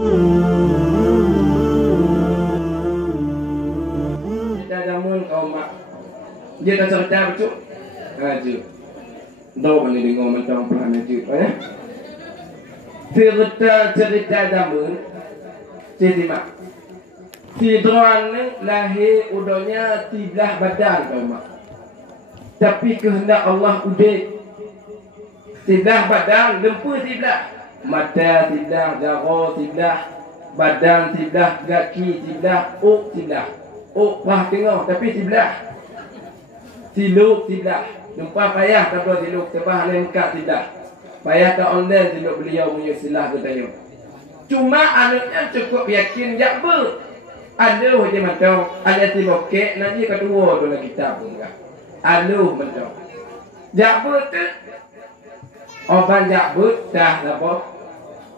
Kita jamun kau mak. Dia tak cerita betul. Aja. Do boleh dengar macam pelan aja, ya. Cerita jamun. Jadi mak. Sidran lahir udahnya 13 badan kau mak. Tapi kehendak Allah udah 13 badan, lempu 13. Mata 13, darah 13, badan 13, kaki 13, ok 13. Ok pah tengok tapi 13. Siluk 13. Lupa payah tak boleh siluk, sebab lengkap 13. Payah tak online siluk beliau punya silah katanya. Cuma anaknya cukup yakin jak ber. Ada je macam ada si bokek nanti kedua tu lagi kita pun enggak. Aluh macam. Jak ber tu oban jak ber dah apa?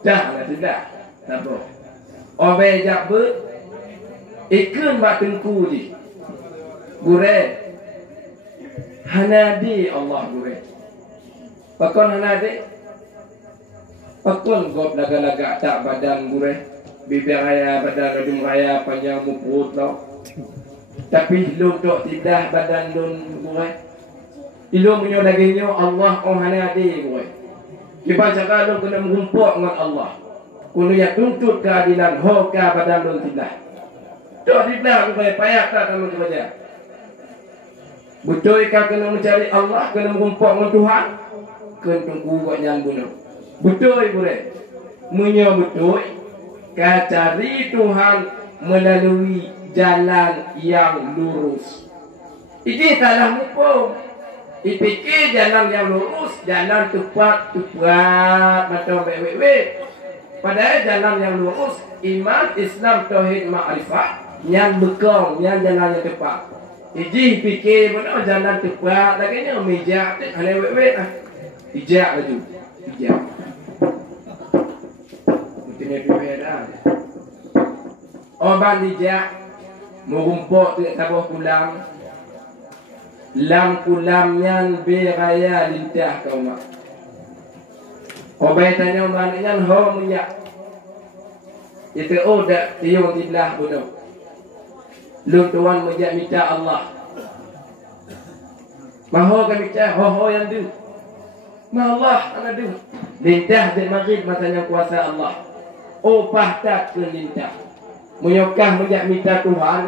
Dah lah tidak. Apa? Oban jak ber ikun bak tengku je. Gure. Hanadi Allah gure. Pakon hanadi. Pakon gop laga-laga tak badan gure. Bibir raya, badan hidung raya, panjang perut tau. Tapi luntuk tidak badan lun gue. Ilmu punya dagingnya Allah hana adi gue. Kita cakap lu kena mengumpul dengan Allah. Kunu ya tuntut keadilan ho ka badan lun tidak. Tok tidak gue payah tak kamu kerja. Betul kau kena mencari Allah, kena mengumpul dengan Tuhan. Kena tunggu buat yang bunuh. Betul gue. Munya betul. Kau cari Tuhan melalui jalan yang lurus. Ini salah hukum. Dipikir jalan yang lurus, jalan tepat macam baik-baik. Padahal jalan yang lurus, iman, Islam, tauhid, ma'rifah, yang bekong, yang jalan yang tepat. Jadi fikir benar jalan tepat, lagi mijak tu, hanya baik-baik lah. Ijak lagi, ijak. Obat dijak merumpuk di tabah kulam. Lam kulam yang beraya lintah kau mak. Obat tanya obat yang ho minyak. Itu dak tiung di belah bodoh. Lu tuan menjak minta Allah. Maho kan minta ho yang du. Ma Allah ana du. Lintah di maghrib matanya kuasa Allah. Opah tak kelintah. Menyokah menjak minta Tuhan.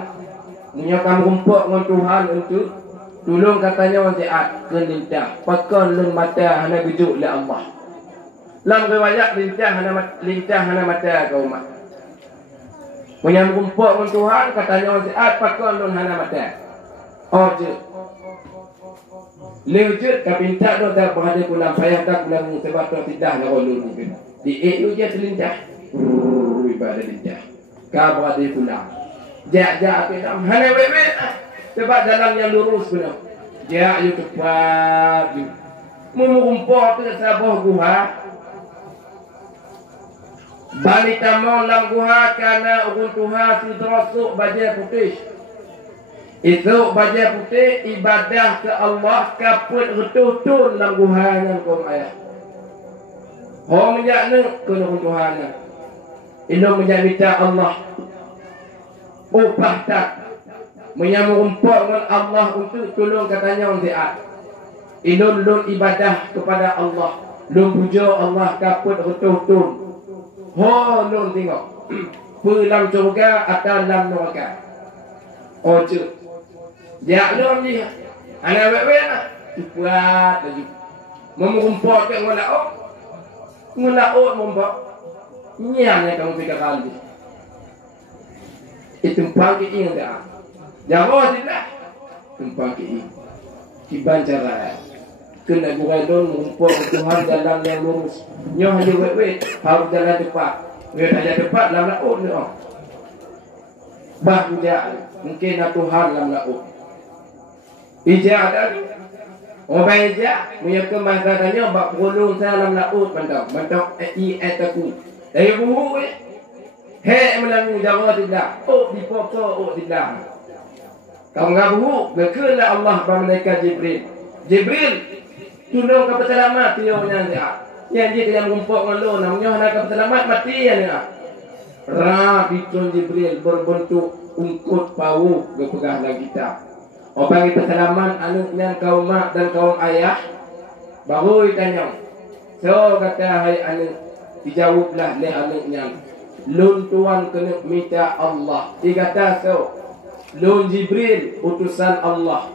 Menyokah merumpuk dengan Tuhan untuk tolong katanya orang sihat kelintah. Pakon lung mata hana gejuk oleh Allah. Lam riwayat lintah hana mata kau mak. Menyang merumpuk dengan Tuhan katanya orang sihat pakon lung hana mata. Oh je. Lewujud kapinta tu tak berada pulang payah tak pulang sebab tu tidak nak ulun mungkin. Di EU je terlintah. Ibadah lintah. Kau berada pulang. Jak-jak apa tak hana baik-baik. Sebab jalan yang lurus benar. Jak you tepat you. Merumpuk ke sabah guha. Balik tamu dalam guha kerana urun Tuhan sidrasuk baju putih. Itu baju putih ibadah ke Allah kaput retutun dalam guha yang kau ayah. Ho menjak ni kena Tuhan. Ini menjak minta Allah. Upah tak menyamurumpuk dengan Allah untuk tolong katanya orang sihat. Ilun lun ibadah kepada Allah. Lun puja Allah kaput retutun. Ho lun tengok. Pulang surga atau dalam neraka. Ojo. Jak lun ni. Anak baik-baik lah. Cepat lagi. Memurumpuk ke ngelauk. Ngelauk mumpuk. Nyam yang kamu fikir kali. Itu pagi ini dah. Jawab tidak. Tumpang ini. Kiban cara. Kena guradon mumpuk Tuhan jalan yang lurus. Nyoh hanya wet-wet. Harus jalan cepat. Wet aja cepat dalam laut ni. Bah ijak. Mungkin nak Tuhan dalam laut. Ijak ada tu. Orang ijak. Punya kemasannya bak perulung saya dalam laut. Mantap. I-etaku. Dari buhu ni. Hei melalui jawa tidak. Oh dipokok. Oh tidak. Kau ngabuh, berkelah Allah bermalaikat Jibril. Jibril, tolong kau selamat tiang yang sihat. Yang dia kena mengumpul dengan lu, namanya hendak kau selamat mati yang ni. Ra ditun Jibril berbentuk ungkut pau berpegang dalam kitab. Orang kita salaman anaknya kaum mak dan kaum ayah. Baru ditanya. So kata hai anak, dijawablah oleh anaknya. Lun tuan kena minta Allah. Dia kata so. Lun Jibril utusan Allah.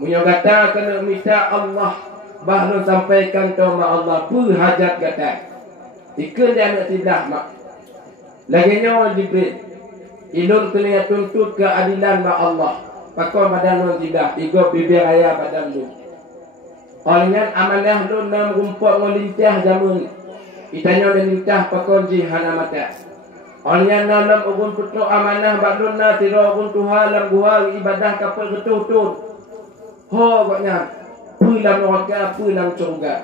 Punya kata kena minta Allah. Baru sampaikan toma Allah pun hajat kata. Ikut dia anak tidak mak. Lagi nyawa Jibril. Ilun kena tuntut keadilan mak Allah. Pakon badan lun tidak. Igop bibir raya badan lun. Olehnya amanah lun nam rumput melintah jamun. Itanya dan lintah pakon jihana mata. Olehnya nam ugun putro amanah badun na tiro ugun tuhalam buhari ibadah kapal ketutun. Ho baknya. Pulang neraka, pulang surga.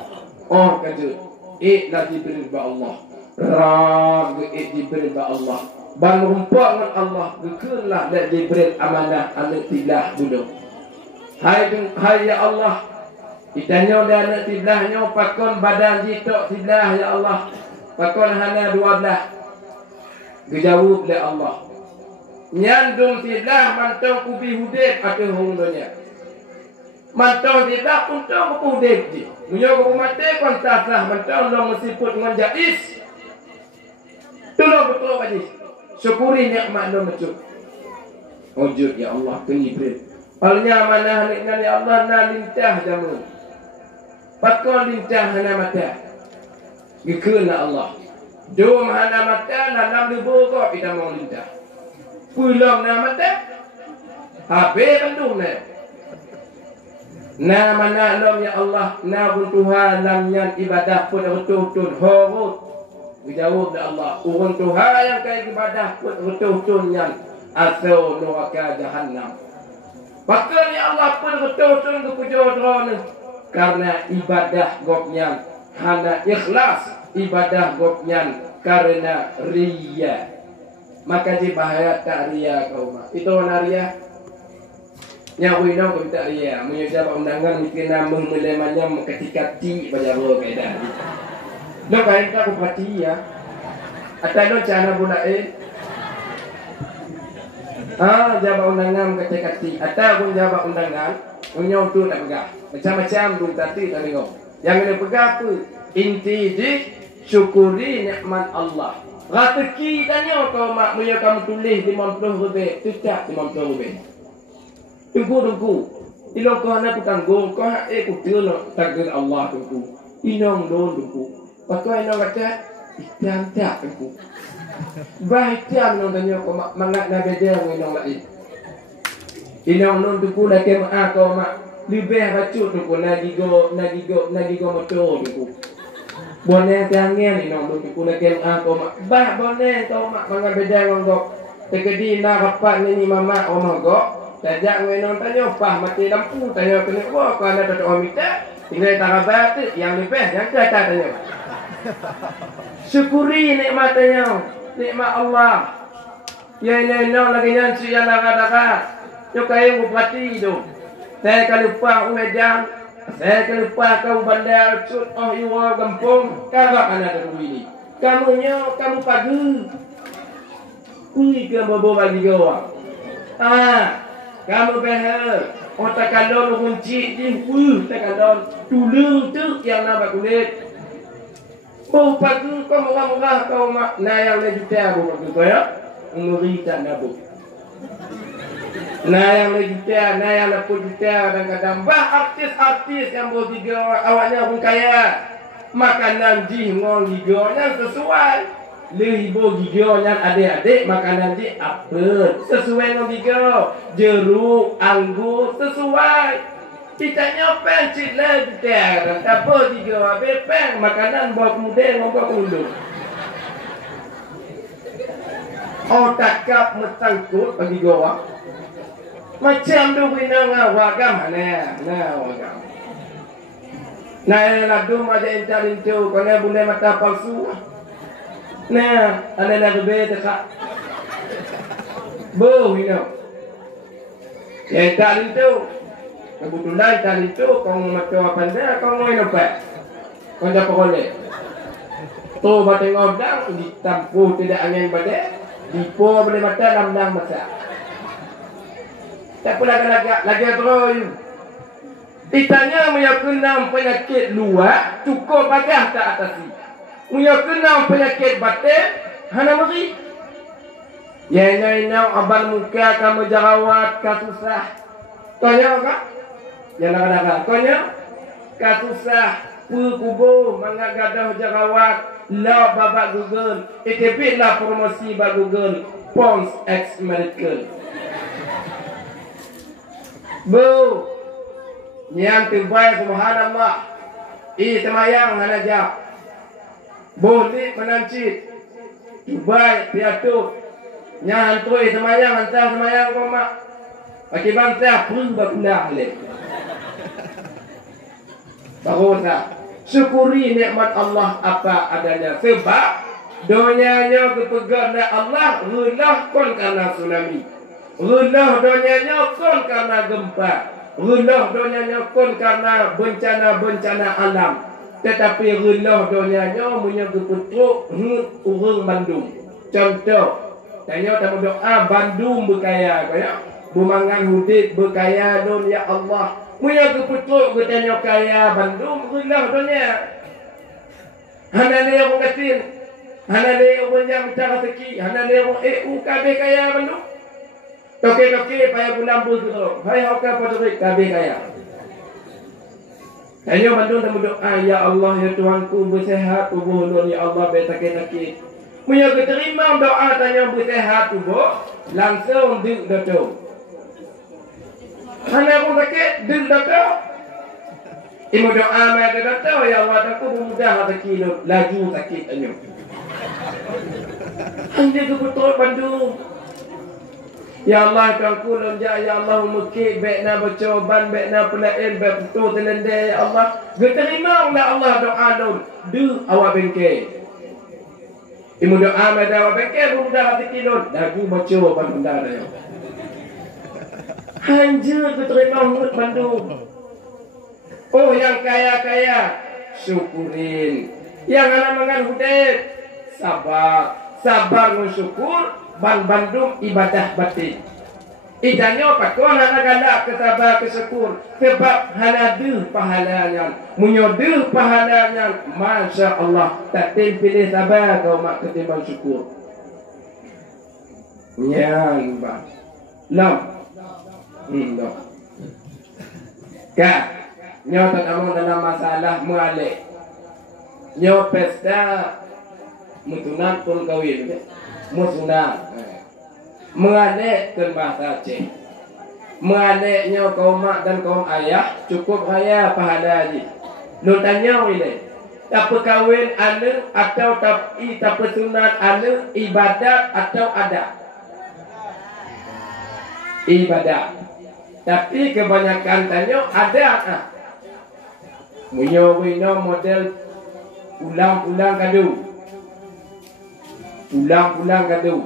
Oh kata. Lah Jibril ba Allah. Rag Jibril ba Allah. Bang rumput dengan Allah. Gekenlah dan Jibril amanah anak tiblah bunuh. Hai ya Allah. Ditanya dia anak tiblahnya. Pakon badan jitok tiblah ya Allah. Pakon hana 12. Dijawab oleh Allah. Nyandung tiblah mantau kubi hudib atau hongdonya. Mantau tiblah untuk hudib je. Menyokong mati kontaslah. Mantau Allah mensiput dengan jais. Tolong betul wajib. Syukuri nikmat Allah macam. Wujud ya Allah ke Jibril. Alnya mana nikmat ya Allah na lintah jamun. Pakon lintah hana mata. Gikuna Allah. Dua hana mata na 6,000 kau kita mau lintah. Pulang na mata. Habis bandung na. Na mana Allah ya Allah na buntuha lam yan ibadah pun betul-betul horut. Dijawab oleh Allah. Urun Tuhan yang kaya ibadah pun betul-betul yang asal neraka jahannam. Maka ya Allah pun betul-betul kepuja drone. Karena ibadah gopnya hanya ikhlas. Ibadah gopnya karena riya. Maka di bahaya tak riya kau mak. Itu mana riya? Yang winau kau tak riya. Menyusul undangan mungkin nama melemanya ketika-ti pada roh keadaan. Lo kain tak perhati ya. Atau lo cara bulai. Jawab undangan kecil-kecil. Atau pun jawab undangan. Punya tu tak pegang. Macam-macam tu tadi tak tengok. Yang kena pegang tu. Inti di syukuri nikmat Allah. Rateki tanya kau mak. Punya kamu tulis 50 lebih. Tidak 50 lebih. Tunggu. Ilo kau nak tanggung. Kau kutil takdir Allah tunggu. Inong don tunggu. Pakai nak kata Islam tak aku. Baik tiam nong tanya ko mangat na beda nong lai. Inong non tu ku lagi mak ko mak libeh bacut tu ko nagigo motor tu ku. Boneh tangen inong tu ku lagi mak ko mak bah boneh ko mak mangat beda nong go. Tekedi na rapat ni mama omah go. Tajak nong tanya pah mati lampu tanya kena ko ana tak omita. Tinggal tarabat yang lebih yang kata tanya. Syukuri nikmatnya, nikmat Allah. Ya ini lagi nyanci yang laga-laga. Yo kayu bupati itu. Saya kalau lupa Medan, saya kalau lupa kau bandar cut iwa kampung, kagak anak aku ini. Kamu pagi. Kui ke bobo bagi gua. Kamu behel. Otak kandon kunci di tak kandon tulung tu yang nama kulit. Oh pagi kau murah-murah kau mak nayang le juta bu kau ya. Ngurita nabu. Nayang le juta, nayang le juta dan kadang bah artis-artis yang bawa giga awaknya pun kaya. Makanan jingong gigonya sesuai. Libo gigonya adik-adik makanan di apa? Sesuai dengan gigo. Jeruk, anggur sesuai. Kita nyopen cik lagi tiada. Tak apa tiga habis pen makanan buat kemudian buat undung. Otak kap metangkut bagi gua. Macam tu bina ngawagam mana? Ngawagam. Nah, ladum ada intarin tu. Kalau boleh mata palsu. Nah, ada lagi beda. Boh ini. Yang intarin tu. Kebetulan tadi tu kau macam apa dah kau mau nampak. Kau dah boleh. Tu batang ngobdang ditampuh tidak angin badai, dipo boleh mata lamdang masa. Tak pula lagi terus. Ditanya punya kena penyakit luar, cukup bagah tak atasi. Punya kena penyakit batin, hana meri. Yang abang muka kamu jarawat kasusah. Tanya apa? Yang nak-nak. Tanya kasusah kubur mangagadah jarawat la babak Google. Ikebit lah promosi ba Google. Pons X Medical. Bu, yang terbaik subhanallah. Semayang hana jap. Boleh menancit. Terbaik piatu. Yang hantui semayang hantar semayang kau mak. Pakai bangsa pun berpindah balik. Baru sah. Syukuri nikmat Allah apa adanya. Sebab dunianya kepegang dari Allah. Relah kon karena tsunami. Relah dunianya kon karena gempa. Relah dunianya kon karena bencana-bencana alam. Tetapi relah dunianya punya keputuk urang Bandung. Contoh. Tanya tamu doa Bandung berkaya kaya. Bumangan hudid berkaya don ya Allah. Punya keputuk bertanya kaya Bandung relah dunia. Hana dia orang katin. Hana dia orang yang minta rezeki. Hana dia orang KB kaya Bandung. Toke-toke payah bulan bus tu. Hai hoka padurik KB kaya. Tanya Bandung tamu doa ya Allah ya Tuhanku bersehat tubuh don ya Allah betakit-takit. Punya keterima doa tanya bersehat tubuh langsung duduk doktor. Hana pun sakit duduk doktor. Ibu doa mai doktor ya Allah aku mudah rezeki laju sakit tanya. Hanya tu betul Bandung. Ya Allah aku lonjak ya Allah mukit baikna bercoban baikna pelain baik betul telendai ya Allah. Keterima Allah doa du awak bengke. Ibu doa pada bengkel mudah rezeki don. Dagu baca benda dia. Hanya keterima urut Bandung. Oh yang kaya-kaya syukurin. Yang anak mangan hudid sabar. Sabar mensyukur Bandung ibadah batin. Idanya pakon hana galak kesabar kesyukur sebab hana deh pahalanya. Munyo deh pahalanya masya Allah tak pilih sabar kau mak ketimbang syukur. Yang bang. Lam. Dah. Kak, nyo tak among dalam masalah mualik. Nyo pesta mutunan pun kawin. Mutunan. Mengadek ke bahasa Aceh. Mengadeknya kaum mak dan kaum ayah cukup raya pahala haji. Lu tanya ini, tak perkahwin ane atau tak persunat ane ibadat atau adat? Ibadat. Tapi kebanyakan tanya adat. Wino model ulang-ulang kadu. Ulang-ulang kadu.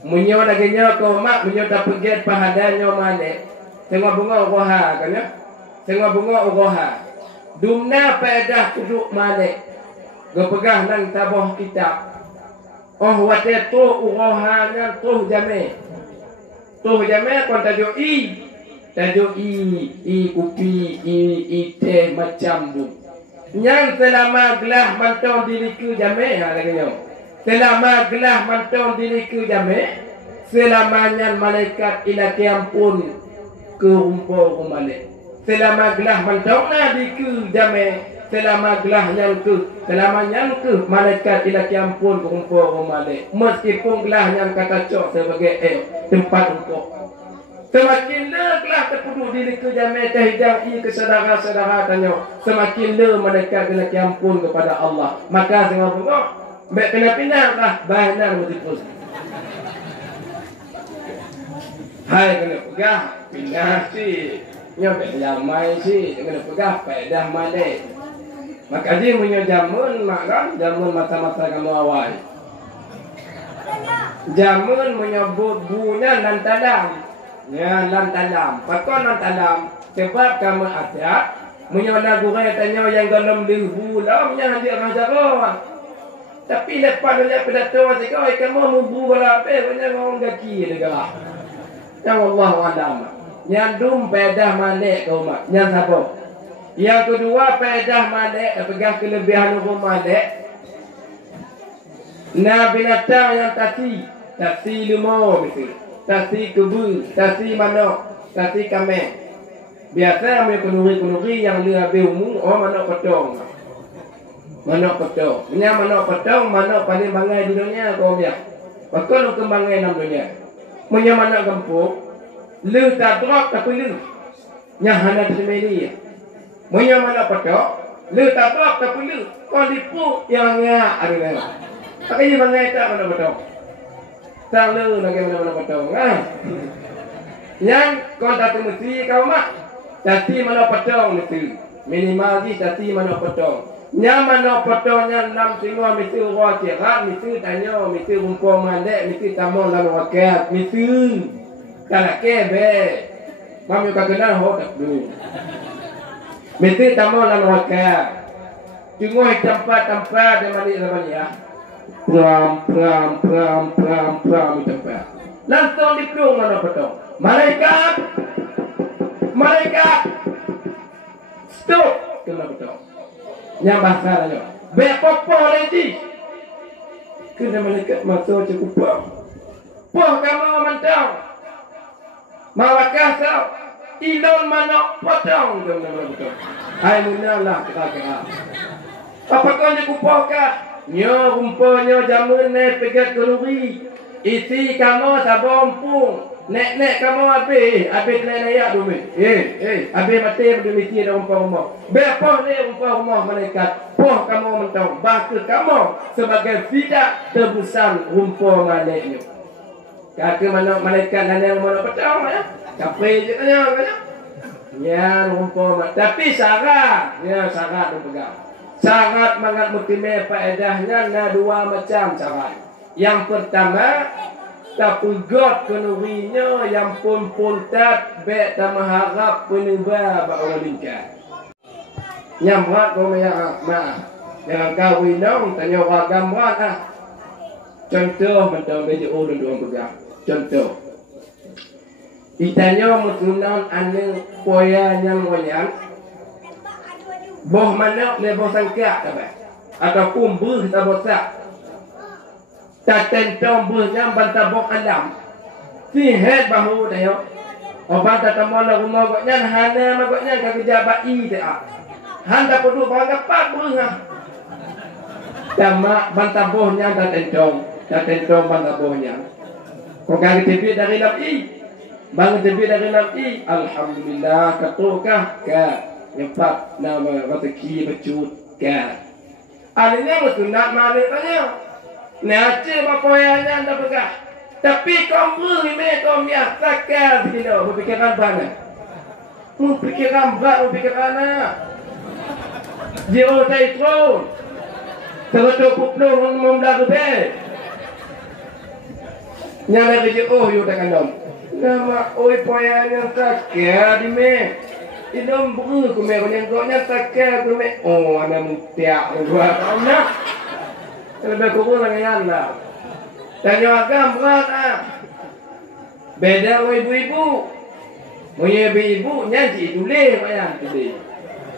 Munyo laginya kau mak munyo tak pergi pahadannya mana? Tengok bunga uroha kan ya? Tengok bunga uroha. Dumna pedah kuduk mana? Gepegah nang tabah kitab. Oh wate tu uroha nang tu jame. Tu jame kon tajuk i. Tajuk i kopi i teh macam tu. Yang selama gelah mantau diri ke jame ha laginya. Selama gelah mantau diri ke jame, selamanya malaikat ilaki ampun ke rumpur malik. Selama gelah mantau na di ke jame, selama gelah yang ke, selamanya ke malaikat ilaki ampun ke rumpur malik. Meskipun gelah yang kata cok sebagai tempat untuk. Semakin le gelah terpuduh diri ke jame terhidang ke saudara-saudara tanya, semakin le malaikat ilaki ampun kepada Allah. Maka semua bunga baik kena pindah lah bahanar mesti terus. Hai kena pegah pindah si. Nyobek jamai si kena pegah pedah male. Maka dia punya jamun mak kan jamun masa-masa kamu awal. Jamun menyebut bunya lan talam. Ya lan talam. Pakon lan talam sebab kamu ada punya lagu tanya yang dalam debu lamnya dia raja. Tapi lepas dia pidato macam kau, kamu mubu bala apa? Banyak orang kaki negara. Yang Allah alam. Yang dum pedah malik kau mak. Yang siapa? Yang kedua pedah malik, pegang kelebihan hukum malik. Nah binatang yang tasi lemur mesti. Tasi kebu, tasi manok, tasi kambing. Biasa mereka kunuri yang dia habis umum, manok potong. Manok potong. Punya manok potong, manok paling bangai di dunia kau biar. Bakal kembangai dalam dunia. Punya manok gempuk, lu tak drop tapi lu. Yang hana tersemedi. Punya manok potong, lu tak drop tapi lu. Kau lipu yang ngak ada ni. Pakai je bangai tak manok potong. Tak lu lagi manok potong. Yang kau tak mesti kau mak. Tati manok potong mesti. Minimal di tati manok potong. Nyaman nak potongnya 6 semua mesti orang kira, mesti tanya, mesti rumput mandek, mesti tamu lalu wakat, mesti tak kebe. Mami kau kenal ho tak dulu. Mesti tamu lalu wakat. Tunggu tempat yang mana ya. Pram tempat. Langsung diplung mana potong. Malaikat. Stop. Kena potong. Yang bahasanya bepopo lagi kena malaikat masuk cukup poh kamu mentang mawakah sao ilon manok potong kena potong hai munalah kira-kira apa kau cukup poh kah nyo rumpanya jamun ne pegat keluri isi kamu sabompung nek kamu habis layak dulu. Habis mati pada mesti ada rumah. Bepoh ni rumah malaikat. Poh kamu mentang. Bahkan kamu sebagai fidak tebusan rumpah malaiknya. Kata mana malaikat dan yang mana petang ya. Capek je tanya. Ya rumpah. Tapi syarat. Ya syarat tu pegang. Syarat mangat mutimah faedahnya ada 2 macam syarat. Yang pertama tapugot kenurinya yang pun puntat bet tamah harap penubah ba'u lingkar. Nyamrat kau maaf. Yang kahwin dong tanya ragam rat. Contoh mentang beja ulun dua pegang. Contoh. Itanya mutunan ane poya yang wayang. Boh manak le boh sangka apa? Ataupun buh kita bosak. Tak tentang buhnya bantabok alam. Si head bahu tayo. Obat tatamon la rumah goknya hana magoknya ka kerja bai dia. Handa perlu bangga pak buhnya. Tama bantabohnya tak tentang bantabohnya. Kau kali TV dari lapi. Bang TV dari lapi. Alhamdulillah katukah ka nyepat nama rezeki becut ka. Alnya musnat malik tanya. Nace bapoyanya anda pegang. Tapi kau mengime kau miak sakar begini. Berpikiran mana? Berpikiran apa? Jauh dari tron. Terus puplung membelah bed. Nyala kerja you tak kandung. Nama poyanya sakar di me. Idom buru ku me kau sakar ku me. Oh ada mutiak dua tahun nak. Lebih kurang dengan anda. Tanya agam berat beda dengan ibu-ibu. Punya ibu-ibu nyanyi tulis macam tulis.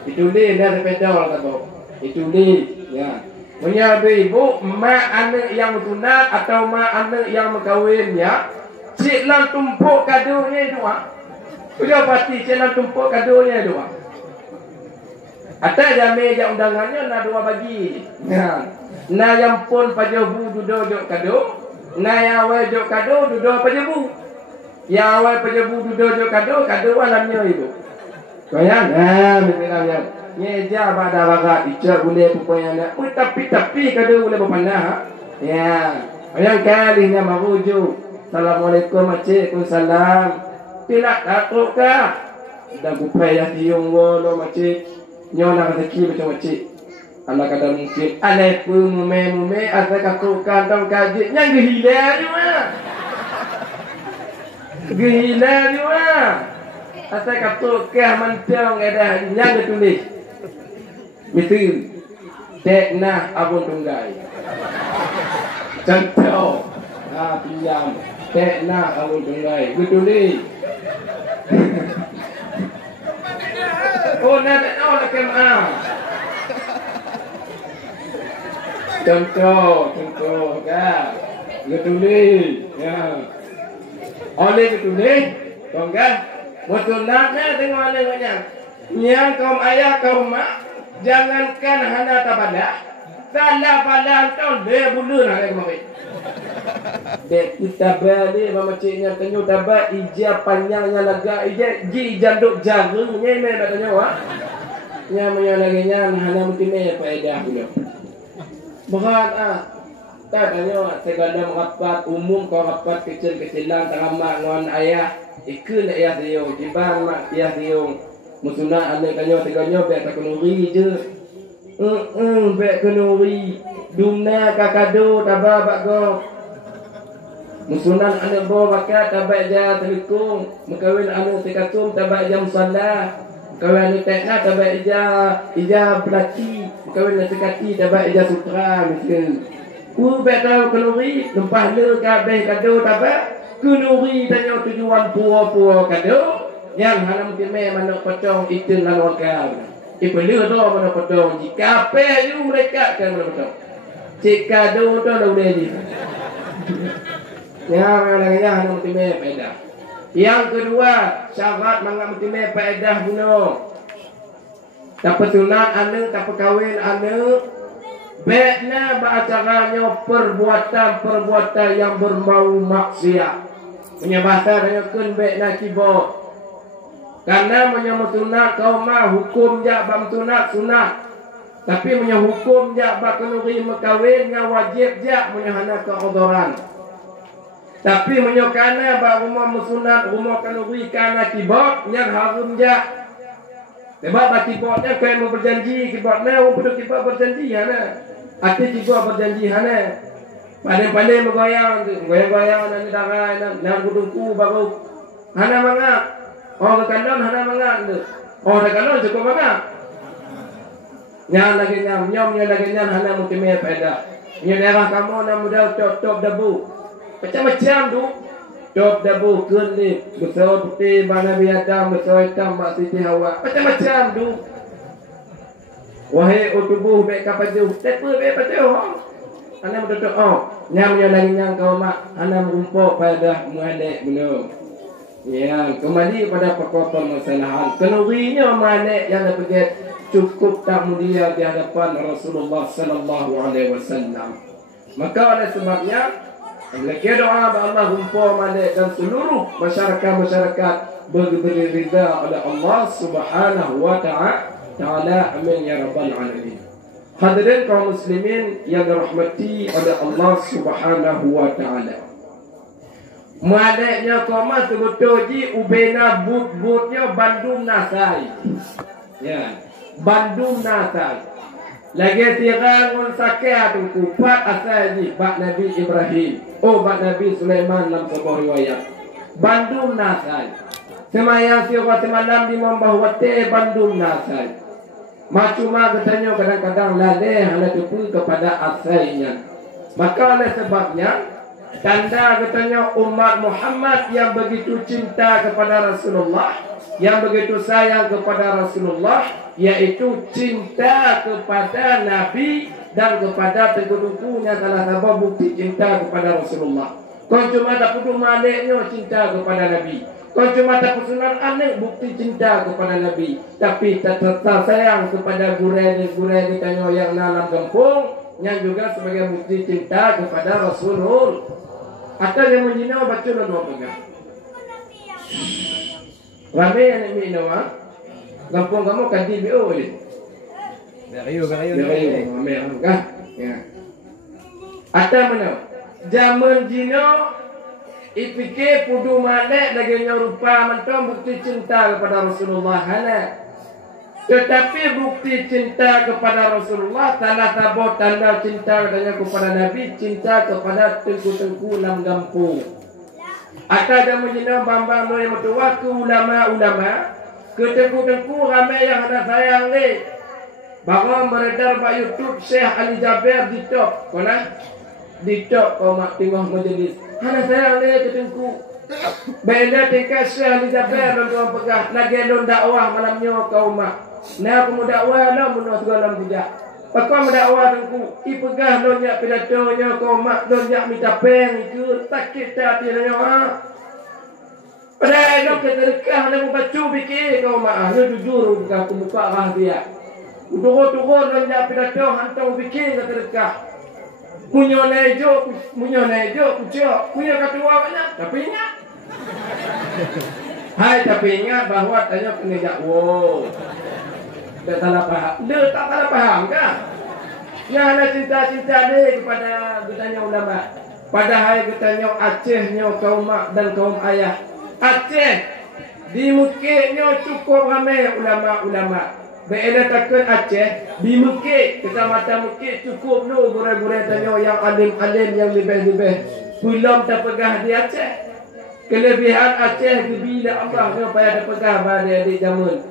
Tulis dah sepeda kata. Tulis ya. Punya ibu mak anak yang sunat atau mak anak yang berkahwinnya, cik lan tumpuk kadonya dua. Sudah pasti cik lan tumpuk kadonya dua. Atau jamin yang undangannya nak 2 bagi. Na yang pun pajabu duduk jok kado, na yang awal jok kado duduk pajabu. Yang awal pajabu duduk jok kado alamnya itu. Kau yang bismillah. Nyeja pada barat icak boleh pupaya nak. Tapi kado boleh berpanah. Ya. Yang kalinya marujuk. Assalamualaikum makcik. Waalaikumsalam. Tidak takut kah? Dah pupaya tiung wolo makcik. Nyonya rezeki macam makcik. Anak kata mungkin aneh pun mume asal katukan dong kaji yang gila juga asal katukan mentang ada yang ditulis mesti Dek nah abun tunggai. Contoh. Pinjam. Dek nah abun tunggai. Betul ni. Oh, nak tak tahu nak kemana. Contoh kan. Betul ni. Ya. Oleh betul ni. Kau kan. Betul naknya tengok mana banyak. Yang kaum ayah kaum mak. Jangankan hana tabadah. Salah pada tahun. Dia bulan nak kemarin. Dek kita balik macamnya tanya dapat ijab panjangnya laga ijab ji janduk jagung ni nak tanya wah. Nya lagi nya hana mungkin faedah dulu. Berat tak tanya segala rapat umum kau rapat kecil-kecilan teramak dengan ayah ikut ayah dia dibang mak ayah dia musuna ane tanya teganya baik tak kenuri je. Baik kenuri dumna kakado tabah bago. Musunan anak bawa bakat tabak dia terikung. Mekawin anak tekatum tabak jam salah. Mekawin anak tekna tabak ija pelati. Mekawin anak tekati tabak ija sutra. Misal betau kenuri. Lempah le kabeh kado tabak. Kenuri tanya tujuan pura-pura kado. Yang halam kemeh mana potong itu lalu akal. Ipelu tu mana potong. Jika apa you mereka kan mana potong. Cik kado tu dah boleh ni. Ya, memangnya hanya mesti faedah. Yang kedua, syarat mangga mesti faedah bunuh. Tak sunat ane, tak kawin ane. Baiknya bacanya perbuatan yang berbau maksiat. Punya bahasa dia kun baiknya kibot. Karena menyambut sunat kau mah hukum jak bang sunat. Tapi punya hukum jak bak kenuri mekawinnya wajib jak punya hana keodoran. Tapi menyokana bahawa rumah musunat, rumah kanuri kana kibot, yang harum jak. Sebab kibotnya kau mau berjanji, kibotnya orang penduduk kibot berjanji, hana. Arti kibot berjanji, hana. Pandai-pandai menggoyang, goyang-goyang, nanti darah, nanti gudungku baru. Hana mangap. Orang kandang, hana mangap. Orang kandang cukup mangap. Nyam lagi nyam lagi nyam, hana mungkin meh pada. Ini daerah kamu, nak mudah top debu. Macam-macam tu. Top dabu kelip. Besar putih mana biadam. Besar hitam mak Siti Hawa. Macam-macam tu. Wahai tubuh baik kapaju. Tepa baik patuh. Anak bertutup. Nyam lagi nyam kau mak. Anak merumpuk pada muadek belum. Ya. Kembali pada pokok permasalahan. Kenurinya muadek yang dapat cukup tak mulia di hadapan Rasulullah sallallahu alaihi wasallam. Maka oleh sebabnya mereka doa Allah humpur malik dan seluruh masyarakat berberi ridha oleh Allah Subhanahu wa ta'ala. Amin ya rabbal alamin. Hadirin kaum muslimin yang dirahmati oleh Allah Subhanahu wa ta'ala. Maliknya kaum sebetul ji ubena but-butnya Bandung Nasai. Ya, Bandung Nasai. Lagi tirang un sakit tu kupat asal ni bak Nabi Ibrahim. Bak Nabi Sulaiman dalam sebuah riwayat. Bandung Nasai. Semaya siapa semalam di membahwa Bandung Nasai. Macuma katanya kadang-kadang laleh hal itu kepada asalnya. Maka oleh sebabnya tanda katanya umat Muhammad yang begitu cinta kepada Rasulullah, yang begitu sayang kepada Rasulullah, yaitu cinta kepada Nabi dan kepada tengku-tengkunya salah satu bukti cinta kepada Rasulullah. Kau cuma tak perlu maliknya cinta kepada Nabi. Kau cuma tak pesunan aneh bukti cinta kepada Nabi. Tapi tak sayang kepada gureh-gureh ditanya yang dalam kampung, yang juga sebagai bukti cinta kepada Rasulullah. Atau yang menjina baca dua pegang. Ramai yang nak minum kampung kamu kantin BO ni. Berayu. Ramai kan? Ya. Atau mana? Zaman jino ipikir pudu malek lagi nyorupa mentong bukti cinta kepada Rasulullah hana. Tetapi bukti cinta kepada Rasulullah tanda tabot tanda cinta katanya kepada Nabi, cinta kepada tengku-tengku dalam kampung. Atau zaman jino bambang noi metua ke ulama-ulama, ke tengku-tengku ramai yang ada sayang ni. Barang beredar pada YouTube Syekh Ali Jaber di top. Kona? Di top kau mak tengok majlis. Hana saya le ketengku. Benda tingkat Syekh Ali Jaber dan tuan pegah. Lagi don dakwah malamnya kau mak. Nah aku mau dakwah lah menurut segala bujak. Pakau mendakwah tengku. I pegah don jak pidatonya kau mak. Don jak minta peng itu. Tak kita tiranya ha. Padahal kita terkah nak membaca fikir kau mak. Dia jujur aku buka rahsia. Turun-turun dan jak pidato hantar fikir kata dekat. Punya nejo, kucok. Punya ketua banyak, tapi ingat. Hai, tapi ingat bahawa tanya kena jak wow. Dia salah faham. Dia tak salah faham kan? Yang ada cinta-cinta dia kepada bertanya ulama. Padahal bertanya Acehnya kaum mak dan kaum ayah. Aceh di mukanya cukup ramai ulama-ulama. Bila takkan Aceh di Mekik, kecamatan Mekik cukup lu gurau-gurau tanya yang alim-alim yang lebih-lebih. Belum terpegah di Aceh. Kelebihan Aceh bila Allah ni payah terpegah pada di zaman.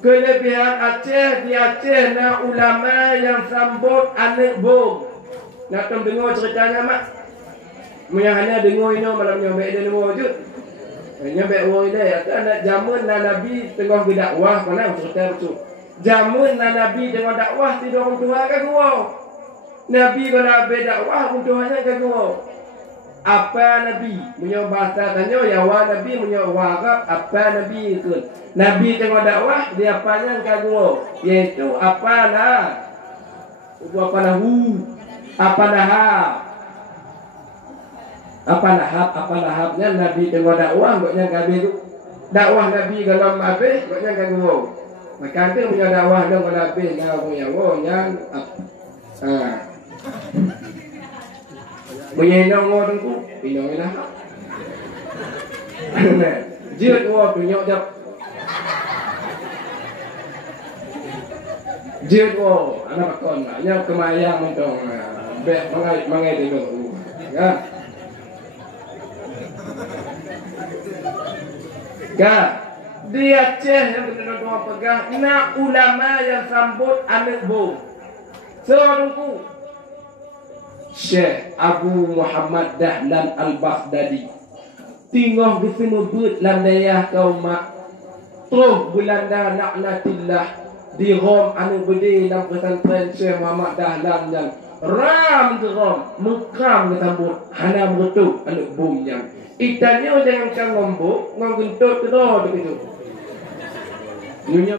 Kelebihan Aceh di Aceh na ulama yang sambut anak bom. Nak tem dengar ceritanya mak. Yang hanya dengar ini malam nyampe dia dengar je. Nyampe orang ini anak zaman Nabi tengah berdakwah mana cerita betul. Jamun Nabi dengan dakwah tidak orang tua ke gua. Nabi kalau berdakwah orang tuanya ke gua. Apa Nabi punya bahasa tanya ya wa Nabi punya warab apa Nabi itu. Nabi dengan dakwah dia apanya ke gua yaitu apalah. Apa lahapnya Nabi dengan dakwah buatnya gabe dakwah Nabi kalau habis buatnya ke gua. Maka tu punya dakwah dong kalau habis kau punya yang punya nong tu pinong ni lah. Jut punya jap. Jut anak pakon nya kemayang untuk mangai tengok. Ga di Aceh yang benar tuan pegang nak ulama yang sambut anak bom. Seorangku Syekh Abu Muhammad Dahlan Al-Baghdadi tinggal di semua but landayah kaum mak. Terus Belanda laknatillah di Rom anu bedi dalam pesantren Syekh Muhammad Dahlan yang ram ke Rom mengkam ke tambut hana betul anak bom yang itanya jangan ngombok ngentut terus begitu. Nyonya